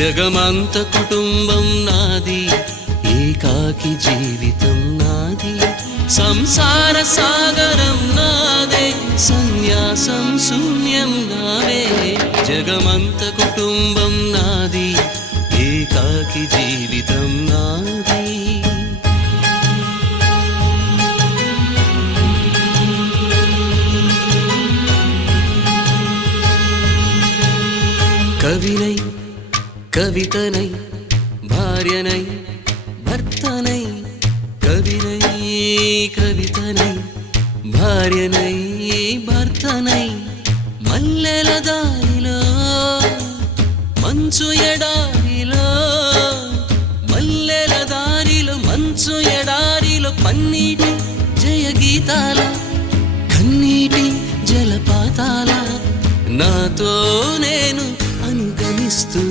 జగమంత కుటుంబం నాది, ఏకాకి జీవితం నాది, సంసార సాగరం నాదే, సన్యాసం శూన్యం నావే. జగమంత కుటుంబం నాది, ఏకాకి జీవితం నాది. కవినై కవితనై భార్యనై భర్తనై, కవినై కవితనై భార్యనై భర్తనై, మల్లెల దారిలో మంచు ఎడారిలో, మల్లెల దారిలో మంచు ఎడారిలో, పన్నీటి జయ గీతాల కన్నీటి జలపాతాల, నాతో నేను అనుగమిస్తూ